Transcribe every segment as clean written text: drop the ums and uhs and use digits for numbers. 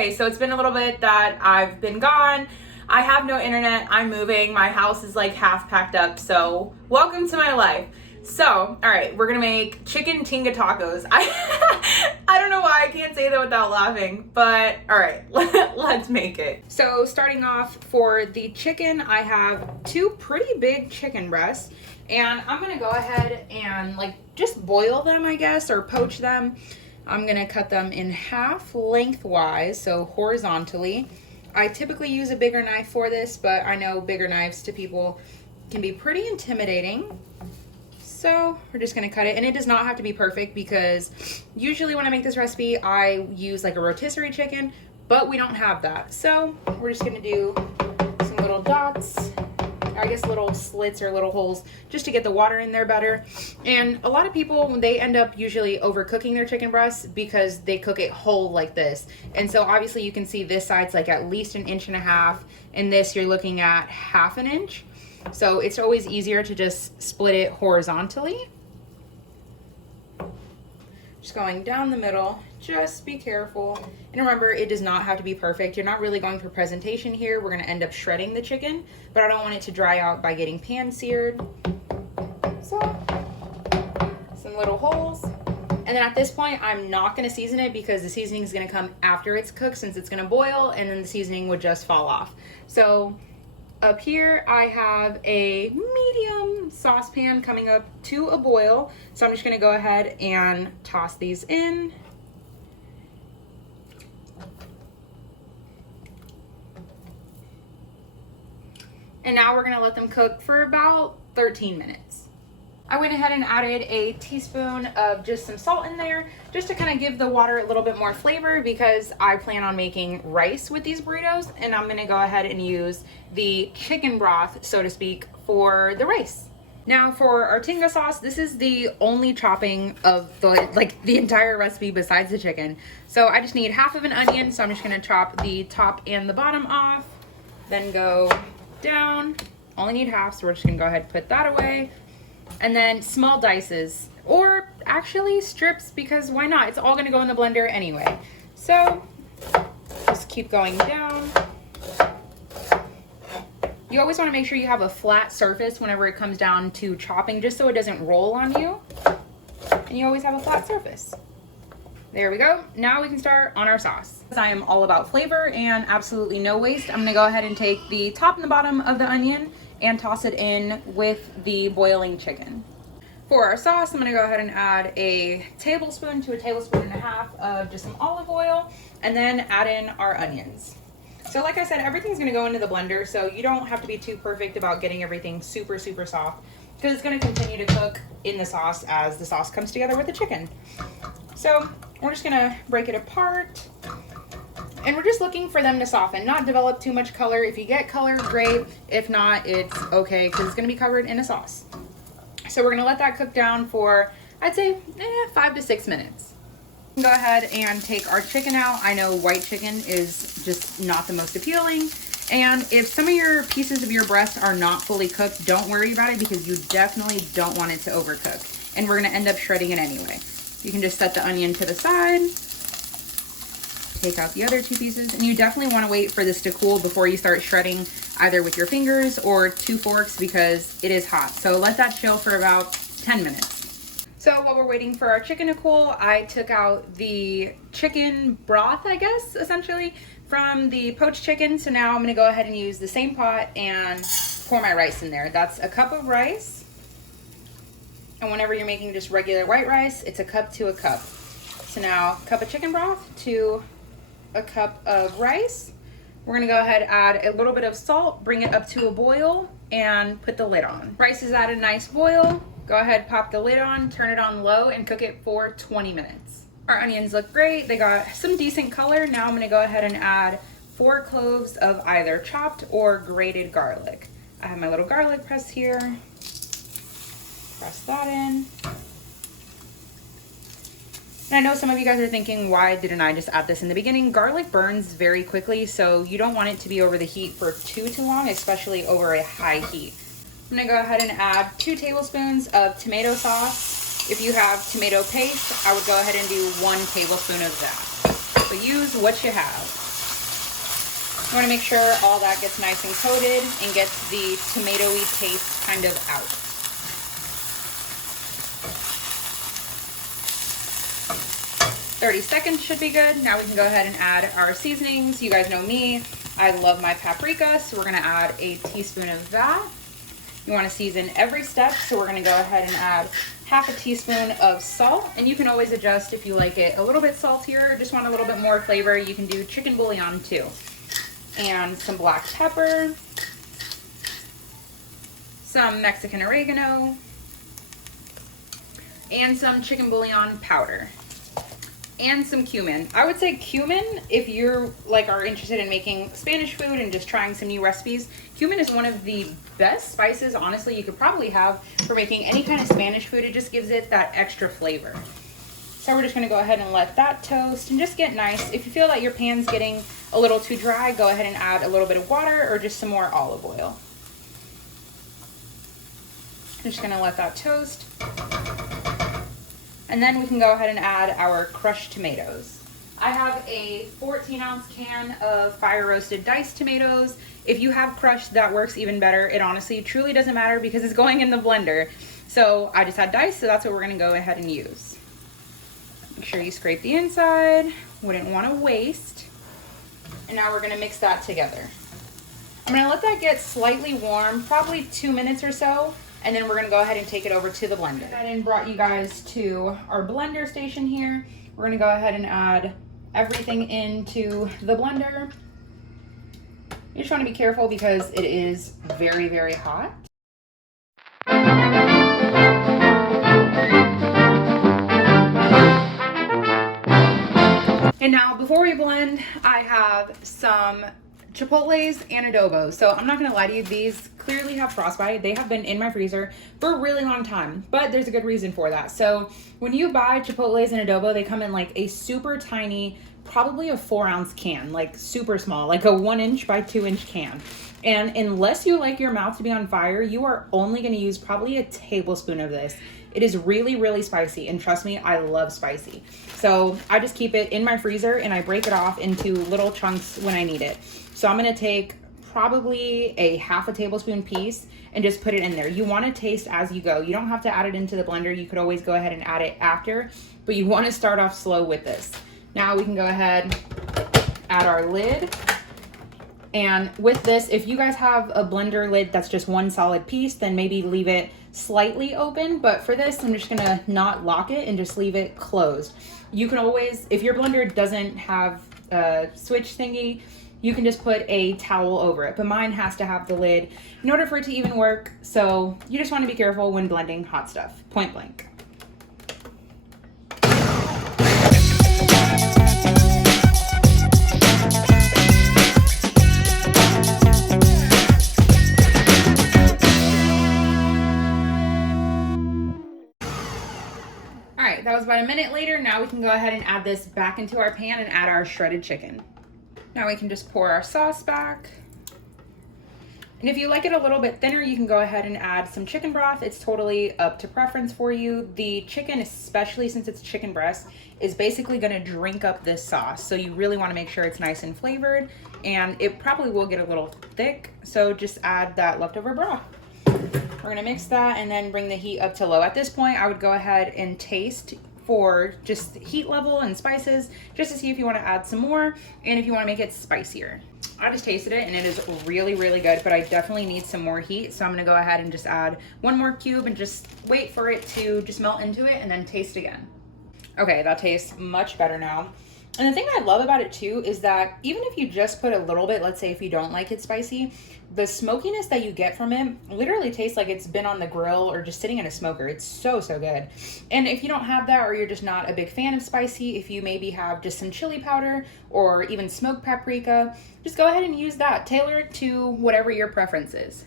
Okay, so it's been a little bit that I've been gone. I have no internet. I'm moving. My house is like half packed up. So welcome to my life. So, all right, we're gonna make chicken Tinga tacos. I don't know why I can't say that without laughing, but all right, let's make it. So starting off for the chicken, I have two pretty big chicken breasts, and I'm gonna go ahead and like just boil them, I guess, or poach them. I'm gonna cut them in half lengthwise, so horizontally. I typically use a bigger knife for this, but I know bigger knives to people can be pretty intimidating. So we're just gonna cut it, and it does not have to be perfect because usually when I make this recipe, I use like a rotisserie chicken, but we don't have that. So we're just gonna do some little dots, I guess little slits or little holes, just to get the water in there better. And a lot of people, they end up usually overcooking their chicken breasts because they cook it whole like this. And so obviously you can see this side's like at least 1.5 inches, and this you're looking at 1/2 inch. So it's always easier to just split it horizontally. Just going down the middle, just be careful. And remember, it does not have to be perfect. You're not really going for presentation here. We're gonna end up shredding the chicken, but I don't want it to dry out by getting pan seared. So, some little holes. And then at this point, I'm not gonna season it because the seasoning is gonna come after it's cooked, since it's gonna boil, and then the seasoning would just fall off. So up here, I have a medium saucepan coming up to a boil. So I'm just gonna go ahead and toss these in. And now we're gonna let them cook for about 13 minutes. I went ahead and added a teaspoon of just some salt in there, just to kind of give the water a little bit more flavor, because I plan on making rice with these burritos, and I'm gonna go ahead and use the chicken broth, so to speak, for the rice. Now for our Tinga sauce, this is the only chopping of the entire recipe besides the chicken. So I just need 1/2 of an onion, so I'm just gonna chop the top and the bottom off, then go down. Only need 1/2, so we're just gonna go ahead and put that away. And then small dices, or actually strips, because why not? It's all gonna go in the blender anyway. So just keep going down. You always wanna make sure you have a flat surface whenever it comes down to chopping, just so it doesn't roll on you. And you always have a flat surface. There we go. Now we can start on our sauce. I am all about flavor and absolutely no waste. I'm gonna go ahead and take the top and the bottom of the onion and toss it in with the boiling chicken. For our sauce, I'm gonna go ahead and add a tablespoon to 1.5 tablespoons of just some olive oil, and then add in our onions. So like I said, everything's gonna go into the blender, so you don't have to be too perfect about getting everything super, super soft, because it's gonna continue to cook in the sauce as the sauce comes together with the chicken. So we're just gonna break it apart. And we're just looking for them to soften, not develop too much color. If you get color, great. If not, it's okay, because it's gonna be covered in a sauce. So we're gonna let that cook down for, I'd say, 5 to 6 minutes. Go ahead and take our chicken out. I know white chicken is just not the most appealing. And if some of your pieces of your breast are not fully cooked, don't worry about it, because you definitely don't want it to overcook. And we're gonna end up shredding it anyway. You can just set the onion to the side. Take out the other 2 pieces, and you definitely want to wait for this to cool before you start shredding, either with your fingers or 2 forks, because it is hot. So let that chill for about 10 minutes. So while we're waiting for our chicken to cool, I took out the chicken broth, I guess, essentially, from the poached chicken. So now I'm going to go ahead and use the same pot and pour my rice in there. That's a cup of rice. And whenever you're making just regular white rice, it's a cup to a cup. So now, a cup of chicken broth to a cup of rice. We're gonna go ahead and add a little bit of salt, bring it up to a boil, and put the lid on. Rice is at a nice boil. Go ahead, pop the lid on, turn it on low, and cook it for 20 minutes. Our onions look great. They got some decent color. Now I'm gonna go ahead and add 4 cloves of either chopped or grated garlic. I have my little garlic press here. Press that in. And I know some of you guys are thinking, why didn't I just add this in the beginning? Garlic burns very quickly, so you don't want it to be over the heat for too long, especially over a high heat. I'm gonna go ahead and add 2 tablespoons of tomato sauce. If you have tomato paste, I would go ahead and do 1 tablespoon of that. But use what you have. You want to make sure all that gets nice and coated and gets the tomatoey taste kind of out. "30 seconds should be good. Now we can go ahead and add our seasonings. You guys know me, I love my paprika, so we're gonna add a teaspoon of that. You wanna season every step, so we're gonna go ahead and add half a teaspoon of salt, and you can always adjust if you like it a little bit saltier or just want a little bit more flavor. You can do chicken bouillon too. And some black pepper, some Mexican oregano, and some chicken bouillon powder, and some cumin. I would say cumin, if you're are interested in making Spanish food and just trying some new recipes, cumin is one of the best spices, honestly, you could probably have for making any kind of Spanish food. It just gives it that extra flavor. So we're just gonna go ahead and let that toast and just get nice. If you feel that your pan's getting a little too dry, go ahead and add a little bit of water or just some more olive oil. I'm just gonna let that toast. And then we can go ahead and add our crushed tomatoes. I have a 14-ounce can of fire roasted diced tomatoes. If you have crushed, that works even better. It honestly truly doesn't matter because it's going in the blender. So I just had diced, so that's what we're gonna go ahead and use. Make sure you scrape the inside, wouldn't wanna waste. And now we're gonna mix that together. I'm gonna let that get slightly warm, probably 2 minutes or so, and then we're gonna go ahead and take it over to the blender. And brought you guys to our blender station here. We're gonna go ahead and add everything into the blender. You just wanna be careful because it is very, very hot. And now before we blend, I have some chipotles and adobo. So I'm not gonna lie to you, these clearly have frostbite. They have been in my freezer for a really long time, but there's a good reason for that. So when you buy chipotles and adobo, they come in like a super tiny, probably a 4-ounce can, like super small, like a 1-inch by 2-inch can. And unless you like your mouth to be on fire, you are only gonna use probably a tablespoon of this. It is really, really spicy, and trust me, I love spicy. So I just keep it in my freezer and I break it off into little chunks when I need it. So I'm gonna take probably a half a tablespoon piece and just put it in there. You wanna taste as you go. You don't have to add it into the blender. You could always go ahead and add it after, but you wanna start off slow with this. Now we can go ahead, add our lid. And with this, if you guys have a blender lid that's just one solid piece, then maybe leave it slightly open. But for this, I'm just gonna not lock it and just leave it closed. You can always, if your blender doesn't have a switch thingy, you can just put a towel over it. But mine has to have the lid in order for it to even work. So you just wanna be careful when blending hot stuff, point blank. That was about a minute later. Now we can go ahead and add this back into our pan and add our shredded chicken. Now we can just pour our sauce back. And if you like it a little bit thinner, you can go ahead and add some chicken broth. It's totally up to preference for you. The chicken, especially since it's chicken breast, is basically gonna drink up this sauce. So you really wanna make sure it's nice and flavored, and it probably will get a little thick. So just add that leftover broth. We're gonna mix that and then bring the heat up to low. At this point, I would go ahead and taste for just heat level and spices, just to see if you wanna add some more and if you wanna make it spicier. I just tasted it and it is really, really good, but I definitely need some more heat. So I'm gonna go ahead and just add one more cube and just wait for it to just melt into it and then taste again. Okay, that tastes much better now. And the thing I love about it too is that even if you just put a little bit, let's say if you don't like it spicy, the smokiness that you get from it literally tastes like it's been on the grill or just sitting in a smoker. It's so, so good. And if you don't have that, or you're just not a big fan of spicy, if you maybe have just some chili powder or even smoked paprika, just go ahead and use that. Tailor it to whatever your preference is.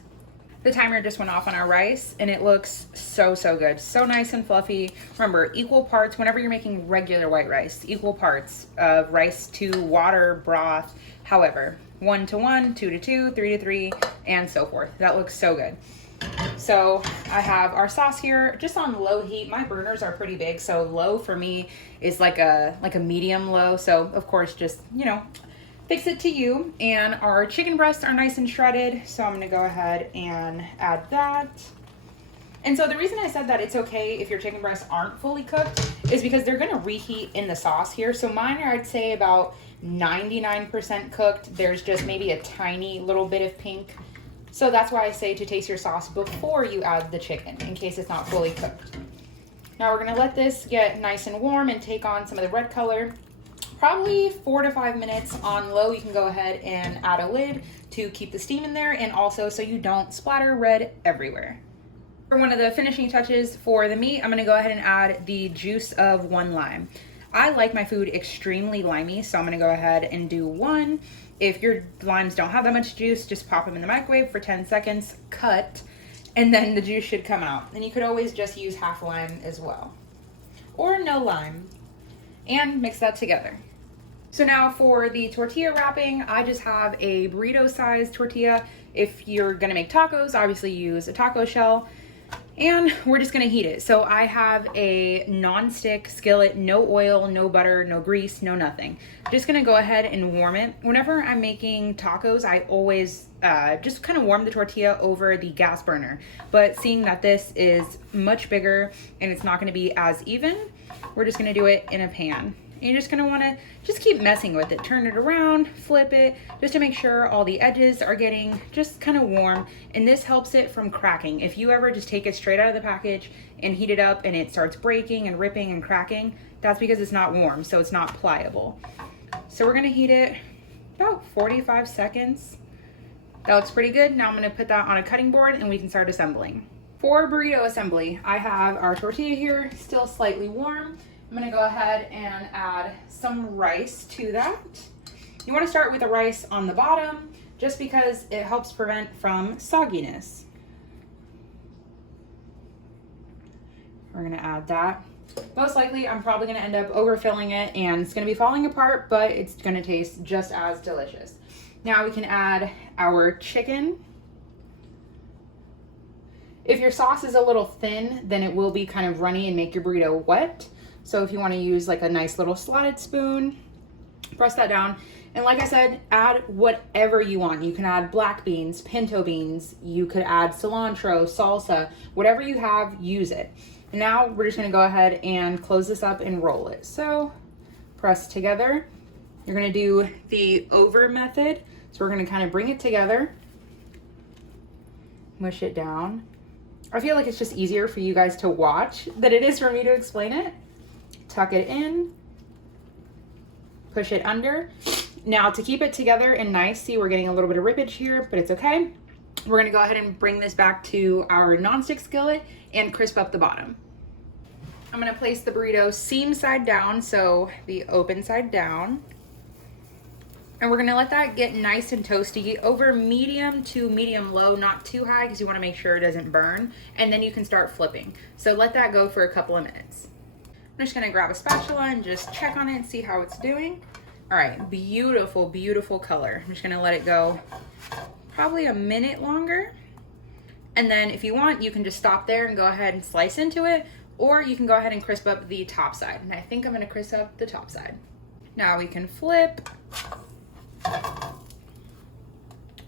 The timer just went off on our rice and it looks so, so good. So nice and fluffy. Remember, equal parts, whenever you're making regular white rice, equal parts of rice to water, broth, however, 1 to 1, 2 to 2, 3 to 3, and so forth. That looks so good. So I have our sauce here just on low heat. My burners are pretty big, so low for me is like a medium low. So of course, just, you know, Fix it to you. And our chicken breasts are nice and shredded, so I'm gonna go ahead and add that. And so the reason I said that it's okay if your chicken breasts aren't fully cooked is because they're gonna reheat in the sauce here. So mine are, I'd say, about 99% cooked. There's just maybe a tiny little bit of pink. So that's why I say to taste your sauce before you add the chicken, in case it's not fully cooked. Now we're gonna let this get nice and warm and take on some of the red color. Probably 4 to 5 minutes on low. You can go ahead and add a lid to keep the steam in there, and also so you don't splatter red everywhere. For one of the finishing touches for the meat, I'm gonna go ahead and add the juice of 1 lime. I like my food extremely limey, so I'm gonna go ahead and do 1. If your limes don't have that much juice, just pop them in the microwave for 10 seconds, cut, and then the juice should come out. And you could always just use half lime as well, or no lime, and mix that together. So now for the tortilla wrapping, I just have a burrito sized tortilla. If you're gonna make tacos, obviously use a taco shell. And we're just gonna heat it. So I have a non-stick skillet, no oil, no butter, no grease, no nothing. Just gonna go ahead and warm it. Whenever I'm making tacos, I always just kind of warm the tortilla over the gas burner. But seeing that this is much bigger and it's not gonna be as even, we're just gonna do it in a pan. And you're just gonna wanna just keep messing with it. Turn it around, flip it, just to make sure all the edges are getting just kind of warm. And this helps it from cracking. If you ever just take it straight out of the package and heat it up and it starts breaking and ripping and cracking, that's because it's not warm, so it's not pliable. So we're gonna heat it about 45 seconds. That looks pretty good. Now I'm gonna put that on a cutting board and we can start assembling. For burrito assembly, I have our tortilla here, still slightly warm. I'm gonna go ahead and add some rice to that. You wanna start with the rice on the bottom just because it helps prevent from sogginess. We're gonna add that. Most likely, I'm probably gonna end up overfilling it and it's gonna be falling apart, but it's gonna taste just as delicious. Now we can add our chicken. If your sauce is a little thin, then it will be kind of runny and make your burrito wet. So if you want to use like a nice little slotted spoon, press that down. And like I said, add whatever you want. You can add black beans, pinto beans, you could add cilantro, salsa, whatever you have, use it. And now we're just going to go ahead and close this up and roll it. So press together. You're going to do the over method. So we're going to kind of bring it together, mush it down. I feel like it's just easier for you guys to watch than it is for me to explain it. Tuck it in, push it under. Now to keep it together and nice, see we're getting a little bit of rippage here, but it's okay. We're gonna go ahead and bring this back to our nonstick skillet and crisp up the bottom. I'm gonna place the burrito seam side down, so the open side down. And we're gonna let that get nice and toasty over medium to medium low, not too high because you wanna make sure it doesn't burn. And then you can start flipping. So let that go for a couple of minutes. I'm just gonna grab a spatula and just check on it and see how it's doing. All right, beautiful, beautiful color. I'm just gonna let it go probably a minute longer. And then if you want, you can just stop there and go ahead and slice into it, or you can go ahead and crisp up the top side. And I think I'm gonna crisp up the top side. Now we can flip.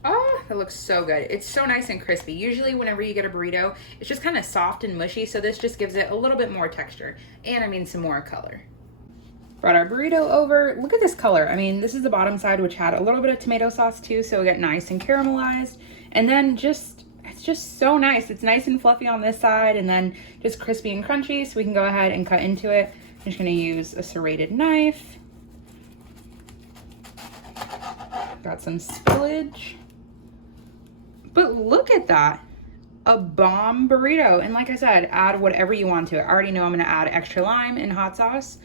Oh, that looks so good. It's so nice and crispy. Usually whenever you get a burrito, it's just kind of soft and mushy, so this just gives it a little bit more texture, and I mean some more color. Brought our burrito over. Look at this color. I mean, this is the bottom side, which had a little bit of tomato sauce too, so it got nice and caramelized. And then it's just so nice. It's nice and fluffy on this side, and then just crispy and crunchy, so we can go ahead and cut into it. I'm just gonna use a serrated knife. Got some spillage. But look at that, a bomb burrito. And like I said, add whatever you want to it. I already know I'm gonna add extra lime and hot sauce,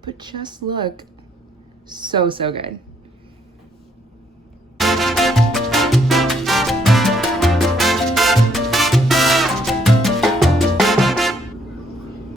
but just look, so, so good.